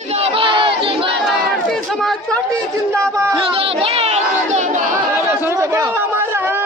जिंदाबाद जिंदाबाद भारतीय समाज पार्टी जिंदाबाद जिंदाबाद जिंदाबाद हमारा है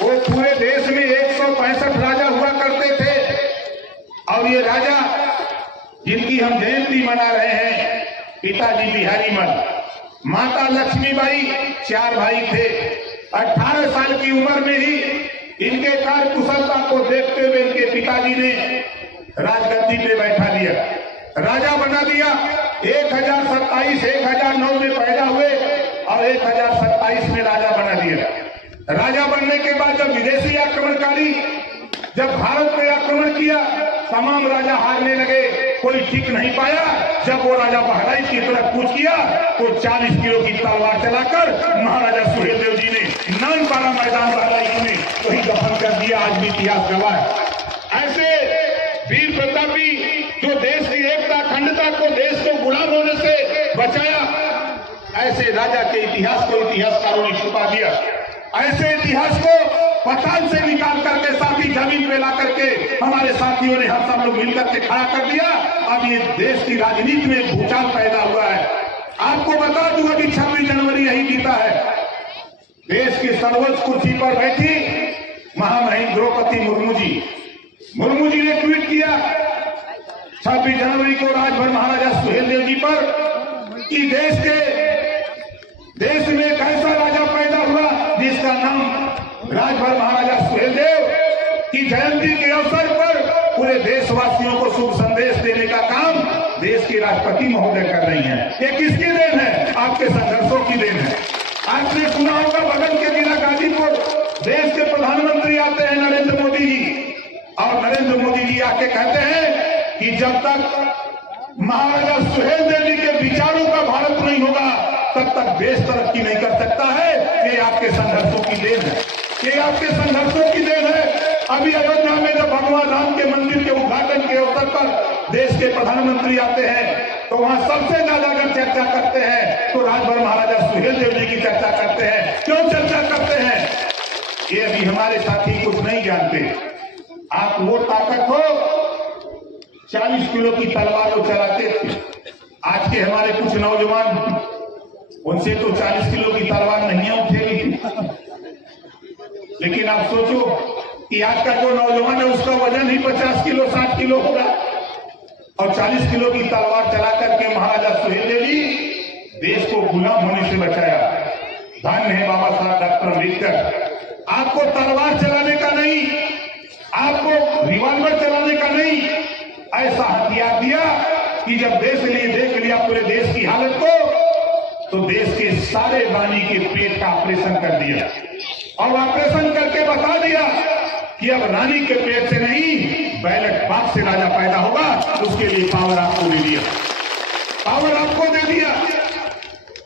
वो पूरे देश में 165 राजा हुआ करते थे और ये राजा जिनकी हम जयंती मना रहे हैं, पिताजी बिहारी मल, माता लक्ष्मीबाई, 4 भाई थे। 18 साल की उम्र में ही इनके कार्य कुशलता को देखते हुए इनके पिताजी ने राजगद्दी पे बैठा दिया, राजा बना दिया। 1027 1009 में पैदा हुए और 1027 में राजा बना दिया। राजा बनने के बाद जब विदेशी आक्रमणकारी जब भारत पे आक्रमण किया, तमाम राजा हारने लगे, कोई ठीक नहीं पाया। जब वो राजा बहराइच की तरफ कूच किया तो 40 किलो की तलवार चलाकर महाराजा सुहेलदेव जी ने नानपारा मैदान बहराइच में वही दफन कर दिया। आज भी इतिहास गवाह है। ऐसे वीर प्रतापी जो देश की एकता अखंडता को, देश को गुलाम होने से बचाया, ऐसे राजा के इतिहास को इतिहासकारों ने छुपा दिया। ऐसे इतिहास को पताल से निकाल करके साथी जमीन पे ला करके हमारे साथियों ने हम सब लोग मिलकर के खड़ा कर दिया। अब ये देश की राजनीति में भूचाल पैदा हुआ है। आपको बता दूं, अभी 26 जनवरी यही बीता है। देश की सर्वोच्च कुर्सी पर बैठी महामहिम द्रौपदी मुर्मू जी ने ट्वीट किया 26 जनवरी को राजभर महाराजा सुहेलदेव जी पर कि देश में एक ऐसा राजा पैदा हुआ जिसका नाम राजभर महाराजा सुहेलदेव की जयंती के अवसर पर पूरे देशवासियों को शुभ संदेश देने का काम देश के राष्ट्रपति महोदय कर रही हैं। ये किसकी देन है? आपके संघर्षों की देन है। आपने सुना होगा बगल के जिला गाजीपुर देश के प्रधानमंत्री आते हैं नरेंद्र मोदी जी, और नरेंद्र मोदी जी आके कहते हैं कि जब तक महाराजा सुहेलदेव जी के विचारों का भारत नहीं होगा तब तक देश तरक्की नहीं कर सकता है। ये आपके संघर्षों की देन है, ये आपके संघर्षों की देन है। अभी अयोध्या में जब भगवान राम के मंदिर के उद्घाटन के अवसर पर देश के प्रधानमंत्री आते हैं तो वहां सबसे ज्यादा अगर चर्चा करते हैं तो राजभर महाराजा सुहेलदेव जी की चर्चा करते हैं। क्यों चर्चा करते हैं? ये अभी हमारे साथी कुछ नहीं जानते। आप वो ताकत हो 40 किलो की तलवार को चलाते थे। आज के हमारे कुछ नौजवान, उनसे तो 40 किलो की तलवार नहीं उठेगी, लेकिन आप सोचो कि आज का जो नौजवान है उसका वजन ही 50 किलो 60 किलो होगा, और 40 किलो की तलवार चला करके महाराजा सुहेलदेव जी देश को गुलाम होने से बचाया। धन्य है बाबा साहब डॉक्टर अम्बेडकर। आपको तलवार चलाने का नहीं, आपको रिवॉल्वर चलाने का नहीं, ऐसा हथियार दिया कि जब देश ने देख लिया पूरे देश की हालत को तो देश के सारे रानी के पेट का ऑपरेशन कर दिया, और ऑपरेशन करके बता दिया कि अब रानी के पेट से नहीं बैलेट बॉक्स से राजा पैदा होगा। उसके लिए पावर आपको दे दिया, पावर आपको दे दिया।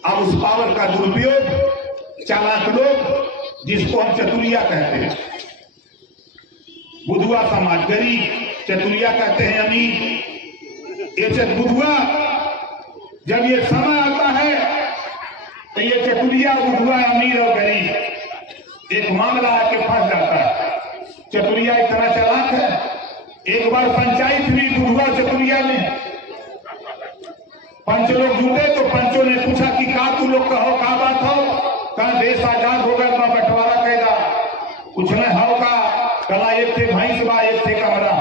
अब उस पावर का दुरुपयोग चालाक लोग, जिसको हम चतुरिया कहते हैं, बुधुआ समाज, गरीब, चतुरिया कहते हैं अमीर। ये बुधुआ जब ये समय आता है तो ये चतुरिया, बुधुआ, अमीर और गरीब एक मामला आके फंस जाता है। चतुरिया इतना चालाक है, एक बार पंचायत हुई बुधुआ चतुरिया में, पंच लोग जुटे तो पंचों ने पूछा कि का तू लोग कहो, का बात हो? कहा देश आजाद हो गया, बंटवारा कैदा कुछ न हो का, कला एक थे भैंस बा, एक थे कमरा।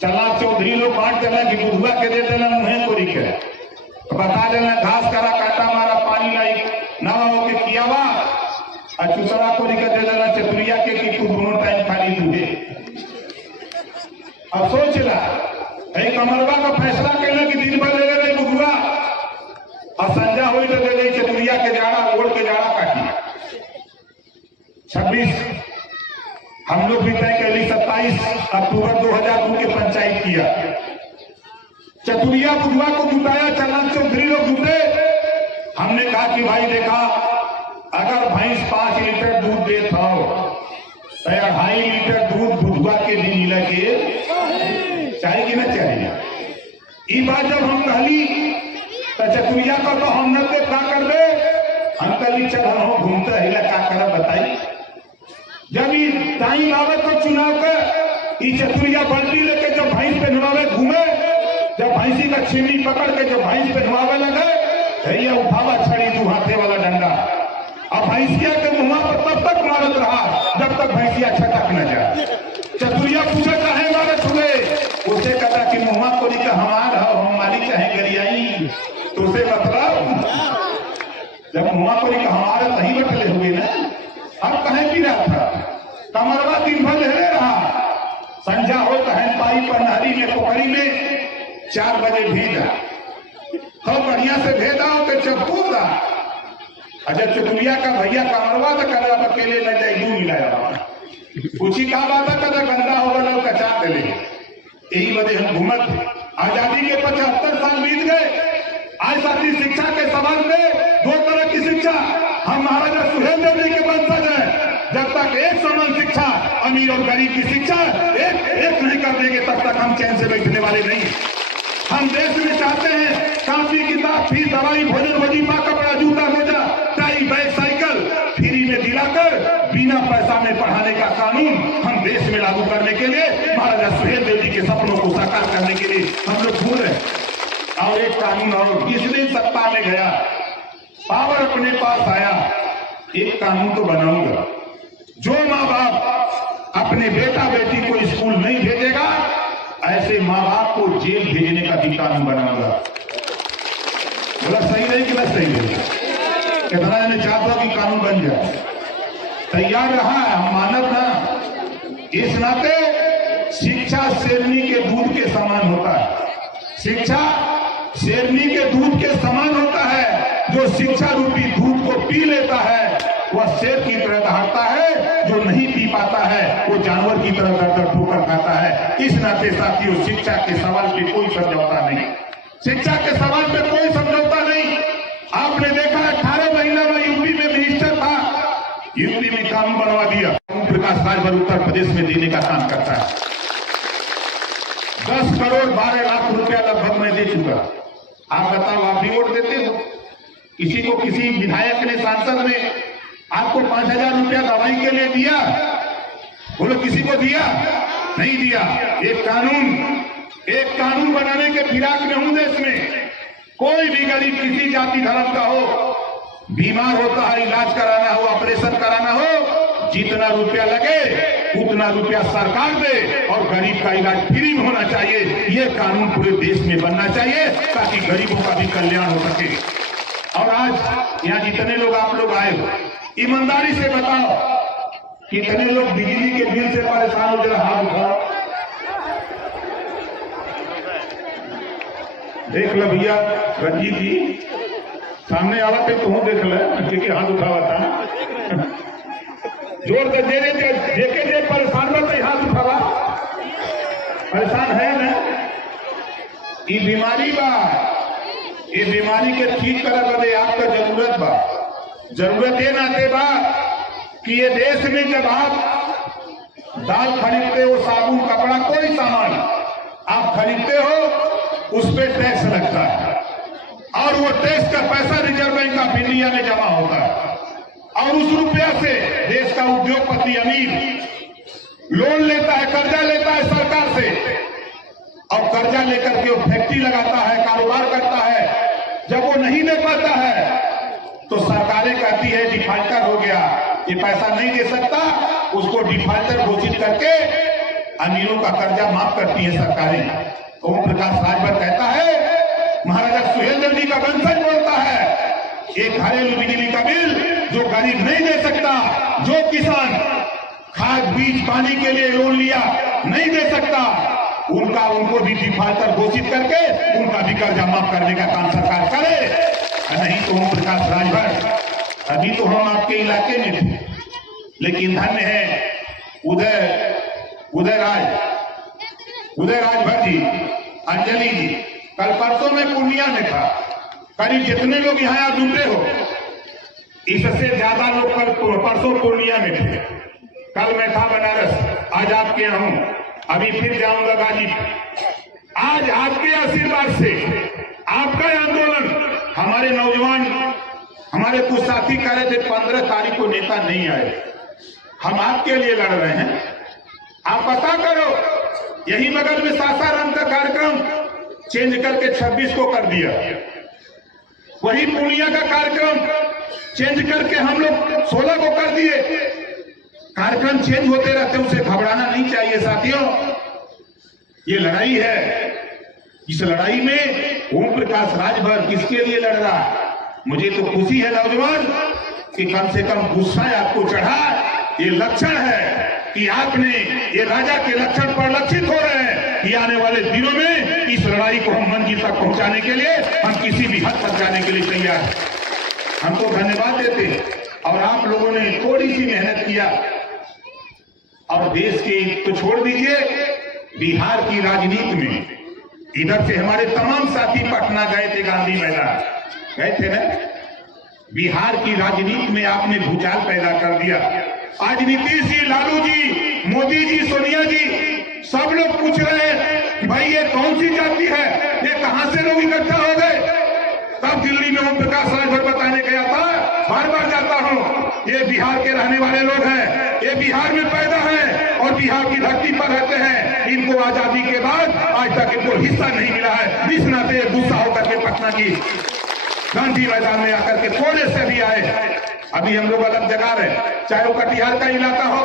चला चौधरी लोग बांट देना कि बुधवा के दे देना मुहे कोरी के बता देना घास करा काटा मारा पानी लाई नवा होके कियावा और चुसरा कोरी के दे देना चतुरिया के कि तू दोनों टाइम खाली दूहे। अब सोच ला कमरवा का फैसला कहना कि दिन भर ले रहे बुधवा और संजा हुई तो दे रही चतुरिया के जाड़ा ओढ़ के जाड़ा काटी। 26 हम लोग भी तय कर ली 27 अक्टूबर 2002 के पंचायत किया। चतुरिया बुधवा को जुटाया, चलन चौधरी लोग जुटे। हमने कहा कि भाई देखा अगर भैंस 5 लीटर दूध देता हो तो 2.5 लीटर दूध बुधवा के दिन मिला के चाहिए कि ना चाहिए। ये बात जब हम कहली तो चतुरिया का तो हम न क्या कर दे हम कली चल हम घूमते हिला क्या कर बताई। जब ये टाइम आवे तो चुनाव का ये चतुरिया बल्टी लेके जब भैंस पे नुमावे घूमे, जब भैंसी का छिमी पकड़ के जब भैंस पे नुमावे लगे भैया उठावा छड़ी 2 हाथे वाला डंडा और भैंसिया के मुँह पर तब तक मारत रहा जब तक भैंसिया छटक न जाए। चतुरिया पूछे चाहे मारे छुए उसे कहता कि मुँह को नहीं हमार हमारी चाहे गरियाई तो उसे मतलब जब मुँह को नहीं हमारे नहीं बटले हुए ना अब कहे भी रहा था कमरवा दिन भर ले रहा संजा हो कहे पाई पर नहरी में पोखरी में 4 बजे भेजा तो बढ़िया से भेदा हो तो चप्पू था। अच्छा चतुरिया का भैया कमरवा तो कर अकेले न जाए यूं मिलाया पूछी कहा बात है कदा गंदा होगा लोग कचा के ले यही वजह हम घूमत। आजादी के 75 साल बीत गए। आज साथी शिक्षा के सवाल में 2 तरह की शिक्षा हम महाराजा सुहेलदेव जी के वंशज हैं। जब तक एक समान शिक्षा अमीर और गरीब की शिक्षा एक नहीं कर देंगे तब तक हम चैन से बैठने वाले नहीं। हम देश में चाहते हैं कापी किताब फीस दवाई भोजन वजीफा कपड़ा जूता मोजा टाई बैग साइकिल फ्री में दिलाकर बिना पैसा में पढ़ाने का कानून हम देश में लागू करने के लिए महाराजा सुहेलदेव जी के सपनों को साकार करने के लिए हम लोग घूम रहे हैं। और एक कानून और जिस दिन सत्ता में गया पावर अपने पास आया एक कानून तो बनाऊंगा जो माँ बाप अपने बेटा बेटी को स्कूल नहीं भेजेगा ऐसे माँ बाप को जेल भेजने का भी कानून बनाऊंगा। बोला सही नहीं कि बस सही नहीं कितना मैंने चाहता कि कानून बन जाए तैयार रहा है हम मानव ना। इस नाते शिक्षा शेरनी के दूध के समान होता है। शिक्षा शेरनी के दूध के समान होता है। जो शिक्षा रूपी दूध को पी लेता है वह शेर की तरह दहाड़ता है, जो नहीं पी पाता है वो जानवर की तरह दर ठोकर खाता है। इस नाते साथियों शिक्षा के सवाल पे कोई समझौता नहीं। शिक्षा के सवाल पे कोई समझौता नहीं। आपने देखा 18 महीना में यूपी में मिनिस्टर था, यूपी में कानून बनवा दिया। प्रकाश राजभर उत्तर प्रदेश में देने का काम करता है। 10 करोड़ 12 लाख रुपया लगभग मैं दे चुका। आप बताओ आप भी वोट देते हो? किसी को किसी विधायक ने सांसद ने आपको 5,000 रुपया दवाई के लिए दिया? बोलो किसी को दिया? नहीं दिया। एक कानून बनाने के फिराक में हूं देश में। कोई भी गरीब किसी जाति धर्म का हो बीमार होता है इलाज कराना हो ऑपरेशन कराना हो जितना रुपया लगे उतना रुपया सरकार दे और गरीब का इलाज फ्री में होना चाहिए। ये कानून पूरे देश में बनना चाहिए ताकि गरीबों का भी कल्याण हो सके। और आज यहाँ जितने लोग आप लोग आए हो ईमानदारी से बताओ कितने लोग बिजली के बिल से परेशान हो जरा हाथ उठाओ। देख लो भैया रंजीत जी सामने आवत है तो हूँ देख ले क्योंकि हाथ उठावा था जोर के दे देखे दे परेशान में हाथ उठावा परेशान है ना। ये बीमारी बा ये बीमारी के ठीक करे बदे आपका जरूरत बा। जरूरत ये नाते बा कि ये देश में जब आप दाल खरीदते हो साबुन कपड़ा कोई सामान आप खरीदते हो उस पर टैक्स लगता है और वो टैक्स का पैसा रिजर्व बैंक ऑफ इंडिया में जमा होता है और उस रुपया से देश का उद्योगपति अमीर लोन लेता है कर्जा लेता है सरकार से और कर्जा लेकर के वो फैक्ट्री लगाता है कारोबार करता है। जब वो नहीं दे पाता है तो सरकारें कहती है डिफाल्टर हो गया ये पैसा नहीं दे सकता उसको डिफाल्टर घोषित करके अमीरों का कर्जा माफ करती है सरकारें। ओम प्रकाश राजभर कहता है, महाराजा सुहेलदेव जी का वंशज बोलता है, एक घरेलू बिजली का बिल जो गरीब नहीं दे सकता, जो किसान खाद बीज पानी के लिए लोन लिया नहीं दे सकता, उनको भी डिफाल्टर घोषित करके उनका भी कर्जा माफ करने का काम सरकार करे। नहीं तो ओम प्रकाश राजभर, अभी तो हम आपके इलाके में थे, लेकिन धन्य है उदय राजभर जी, अंजलि जी, कल परसों में पूर्णिया में था। करीब जितने लोग यहाँ जुटे हो, इससे ज्यादा लोग कल परसों पूर्णिया में थे। कल मैं था बनारस, आज आपके यहाँ हूँ, अभी फिर जाऊंगा गाजीपुर। आज आपके आशीर्वाद से, आपका आंदोलन, हमारे नौजवान, हमारे कुछ साथी कह रहे थे 15 तारीख को नेता नहीं आए, हम आपके लिए लड़ रहे हैं। आप पता करो, यही बगल में सासाराम का कार्यक्रम चेंज करके 26 को कर दिया, वही पूर्णिया का कार्यक्रम चेंज करके हम लोग 16 को कर दिए। कार्यक्रम चेंज होते रहते, उसे घबराना नहीं चाहिए साथियों। ये लड़ाई है, इस लड़ाई में ओम प्रकाश राजभर किसके लिए लड़ रहा है? मुझे तो खुशी है नौजवान कि कम से कम गुस्सा आपको चढ़ा। ये लक्षण है कि आपने, ये राजा के लक्षण पर लक्षित हो रहे हैं कि आने वाले दिनों में इस लड़ाई को हम मंजिल तक पहुंचाने के लिए, हम किसी भी हद तक जाने के लिए तैयार हैं। हमको धन्यवाद देते हैं, और आप लोगों ने थोड़ी सी मेहनत किया, और देश की तो छोड़ दीजिए, बिहार की राजनीति में इधर से हमारे तमाम साथी पटना गए थे, गांधी मैदान गए थे ना। बिहार की राजनीति में आपने भूचाल पैदा कर दिया। आज नीतीश जी, लालू जी, मोदी जी, सोनिया जी, सब लोग पूछ रहे हैं कि भाई ये कौन सी जाति है, ये कहां से लोग इकट्ठा हो गए। तब दिल्ली में ओम प्रकाश राजभर बताने गया था, बार बार जाता हूं, ये बिहार के रहने वाले लोग हैं, ये बिहार में पैदा हैं और बिहार की धरती पर रहते हैं। इनको आजादी के बाद आज तक इनको हिस्सा नहीं मिला है। इस नाते गुस्सा होकर के पटना की गांधी मैदान में आकर के थोड़े से भी आए। अभी हम लोग अलग जगह रहे, चाहे वो कटिहार का इलाका हो,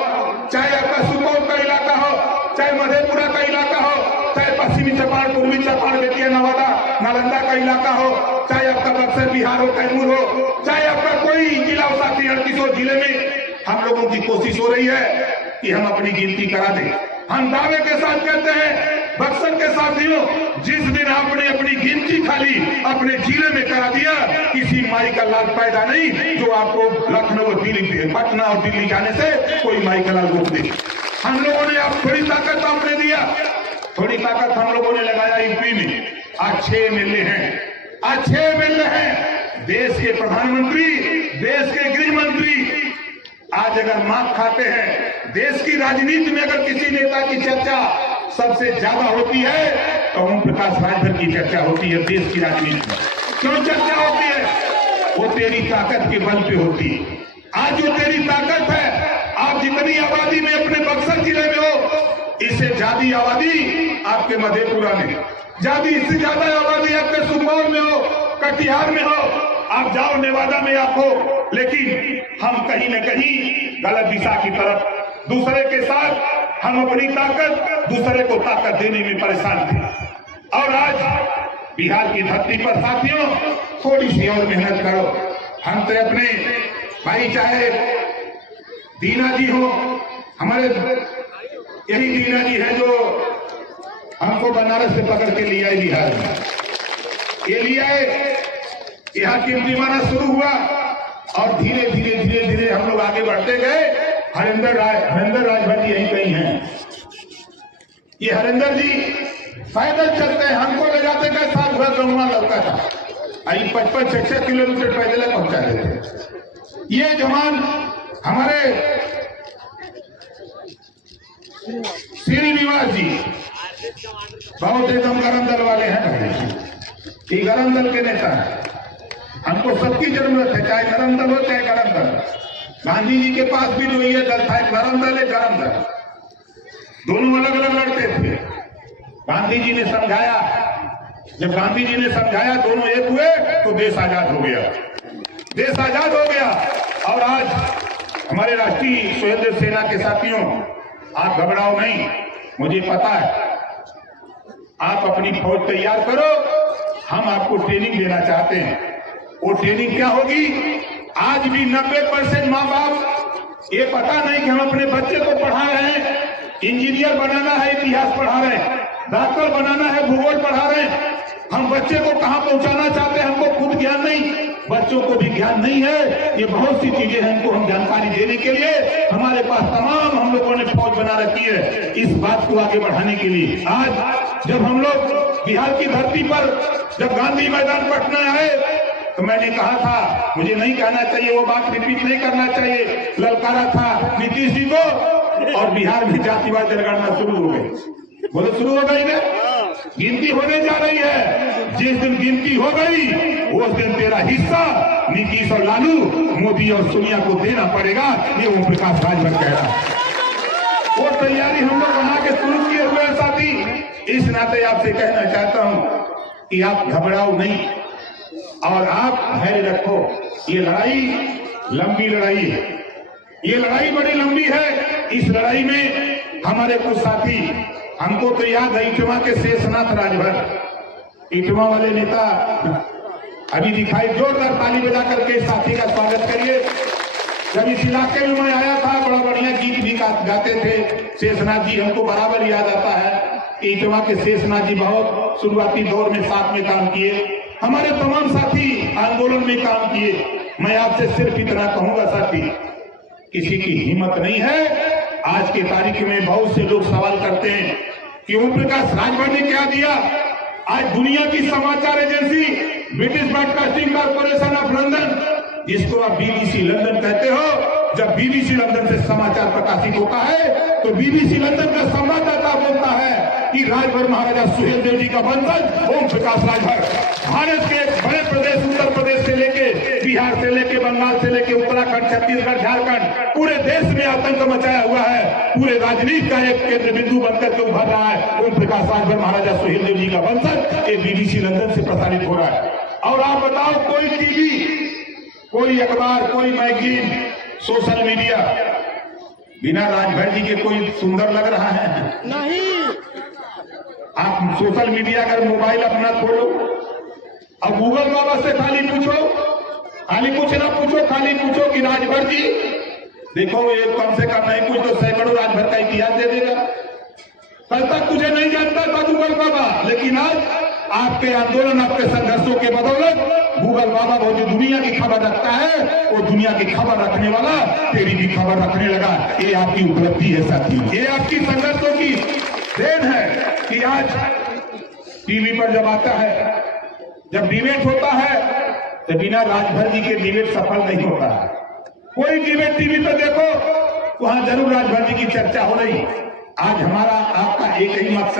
चाहे आपका सुपौल का इलाका हो, चाहे मधेपुरा का इलाका हो, चाहे पश्चिमी चंपारण, पूर्वी चंपारण, बेतिया, नवादा, नालंदा का इलाका हो, चाहे आपका बक्सर बिहार हो, कैमूर हो, चाहे आपका कोई जिला हो, साथी 38 जिले में हम लोगों की कोशिश हो रही है कि हम अपनी गिनती करा दें। हम दावे के साथ कहते हैं, बक्सर के साथियों, जिस दिन आपने अपनी गिनती खाली अपने जिले में करा दिया, किसी माई का लाल पैदा नहीं जो आपको लखनऊ, दिल्ली, पटना और दिल्ली जाने से कोई माई का लाल रोक दे। हम लोगों ने आप थोड़ी ताकत आपने दिया, थोड़ी ताकत हम लोगों ने लगाया यूपी में। आज 6 एमएलए हैं, आज 6 एमएलए हैं। देश के प्रधानमंत्री, देश के गृह मंत्री आज अगर मात खाते हैं, देश की राजनीति में अगर किसी नेता की चर्चा सबसे ज्यादा होती है तो ओम प्रकाश राजभर की चर्चा होती है देश की राजनीति में। क्यों चर्चा होती है? वो तेरी ताकत के बल पे होती है। आज जो तेरी ताकत है, आप जितनी आबादी में अपने बक्सर जिले में हो, इससे ज्यादा आबादी आपके मधेपुरा में, इससे ज्यादा आबादी आपके सुपौल में हो, कटिहार में हो, आप जाओ नेवादा में आप हो। लेकिन हम कहीं न कहीं गलत दिशा की तरफ, दूसरे के साथ हम अपनी ताकत दूसरे को ताकत देने में परेशान थे। और आज बिहार की धरती पर साथियों, थोड़ी सी और मेहनत करो। हम तो अपने भाई, चाहे दीना जी हो, हमारे यही दीना जी है जो हमको बनारस से पकड़ के लिया है बिहार में। ये लिया है, यहाँ कीर्तिमाना शुरू हुआ और धीरे धीरे धीरे धीरे हम लोग आगे बढ़ते गए। हरिंदर राजभर जी यही कहीं हैं। ये हरिंदर जी पैदल चलते हैं, हमको ले जाते गए, साथ भर गंगा लगता था, 55-66 किलोमीटर पैदल पहुंचा देते। ये जवान हमारे श्रीनिवास जी बहुत एकदम गरम दल वाले हैं, ये गरम दल के नेता है। हमको सबकी जरूरत है, चाहे गरम दल हो चाहे गरम दल। गांधी जी के पास भी जो ये दल था, नरम दल है, गरम दल, दोनों अलग अलग लड़ते थे। गांधी जी ने समझाया, जब गांधी जी ने समझाया, दोनों एक हुए तो देश आजाद हो गया, देश आजाद हो गया। और आज हमारे राष्ट्रीय स्वयंसेवक सेना के साथियों, आप घबराओ नहीं, मुझे पता है आप अपनी फौज तैयार करो, हम आपको ट्रेनिंग देना चाहते हैं। वो ट्रेनिंग क्या होगी? आज भी 90% माँ बाप ये पता नहीं कि हम अपने बच्चे को पढ़ा रहे हैं, इंजीनियर बनाना है इतिहास पढ़ा रहे हैं, डॉक्टर बनाना है भूगोल पढ़ा रहे हैं। हम बच्चे को कहां पहुंचाना चाहते हैं हमको खुद ज्ञान नहीं, बच्चों को भी ज्ञान नहीं है। ये बहुत सी चीजें हैं, इनको हम जानकारी देने के लिए हमारे पास तमाम हम लोगों ने फौज बना रखी है इस बात को आगे बढ़ाने के लिए। आज जब हम लोग बिहार की धरती पर जब गांधी मैदान पटना आए तो मैंने कहा था, मुझे नहीं कहना चाहिए, वो बात रिपीट नहीं करना चाहिए, ललकारा था नीतीश जी को और बिहार में जातिवाद जनगणना शुरू हो गई। बोलो शुरू हो गई ना, गिनती होने जा रही है। जिस दिन गिनती हो गई उस दिन तेरा हिस्सा नीतीश और लालू, मोदी और सोनिया को देना पड़ेगा, ये ओम प्रकाश राजभर कह रहा है। वो तैयारी हम लोग बना के शुरू किए हुए हैं साथी। इस नाते आपसे कहना चाहता हूं कि आप घबराओ नहीं और आप धैर्य रखो। ये लड़ाई लंबी लड़ाई है, ये लड़ाई बड़ी लंबी है। इस लड़ाई में हमारे कुछ साथी, हमको तो याद है इटवा के शेषनाथ राजभर, इटवा वाले नेता अभी दिखाई, जोरदार ताली बजा करके साथी का स्वागत करिए। जब इस इलाके में मैं आया था बड़ा बढ़िया गीत भी गाते थे शेषनाथ जी, हमको बराबर याद आता है। इटवा के शेषनाथ जी बहुत शुरुआती दौर में साथ में काम किए, हमारे तमाम साथी आंदोलन में काम किए। मैं आपसे सिर्फ इतना कहूंगा साथी, किसी की हिम्मत नहीं है। आज के तारीख में बहुत से लोग सवाल करते हैं कि ओम प्रकाश राजभर ने क्या दिया। आज दुनिया की समाचार agency British broadcasting corporation of London, जिसको आप बीबीसी लंदन कहते हो, जब बीबीसी लंदन से समाचार प्रकाशित होता है तो बीबीसी लंदन का संवाददाता बोलता है कि राजभर महाराजा सुहेलदेव जी का वंशज ओम प्रकाश राजभर भारत के बड़े प्रदेश, उत्तर प्रदेश से लेके बिहार से लेके बंगाल से लेके उत्तराखंड, छत्तीसगढ़, झारखंड, पूरे देश में आतंक मचाया हुआ है। पूरे राजनीति का एक केंद्र बिंदु बनकर के उभर रहा है ओम प्रकाश राजभर महाराजा सुहेलदेव जी का वंशज। ये बीबीसी लंदन से प्रसारित हो रहा है। और आप बताओ, कोई टीवी, कोई अखबार, कोई मैगजीन, सोशल मीडिया बिना राजभर जी के कोई सुंदर लग रहा है? नहीं। आप सोशल मीडिया अगर मोबाइल अपना खोलो और गूगल बाबा से खाली पूछो, खाली पूछना पूछो, खाली पूछो कि राजभर जी देखो, ये कम से कम नहीं कुछ तो सैकड़ों राजभर का इतिहास दे देगा। कल तक तुझे नहीं जानता था गूगल बाबा, लेकिन आज आपके आंदोलन, आपके संघर्षों के बदौलत गूगल बाबा वो जो दुनिया की खबर रखता है, वो दुनिया की खबर रखने वाला तेरी भी खबर रखने लगा। ये आपकी उपलब्धि है साथी, ये आपकी संघर्षों की देन है कि आज टीवी पर जब आता है, जब डिबेट होता है तो बिना राजभर जी के डिबेट सफल नहीं होता है। कोई डिबेट टीवी पर देखो, वहां जरूर राजभर जी की चर्चा हो रही। आज हमारा आपका एक ही मकसद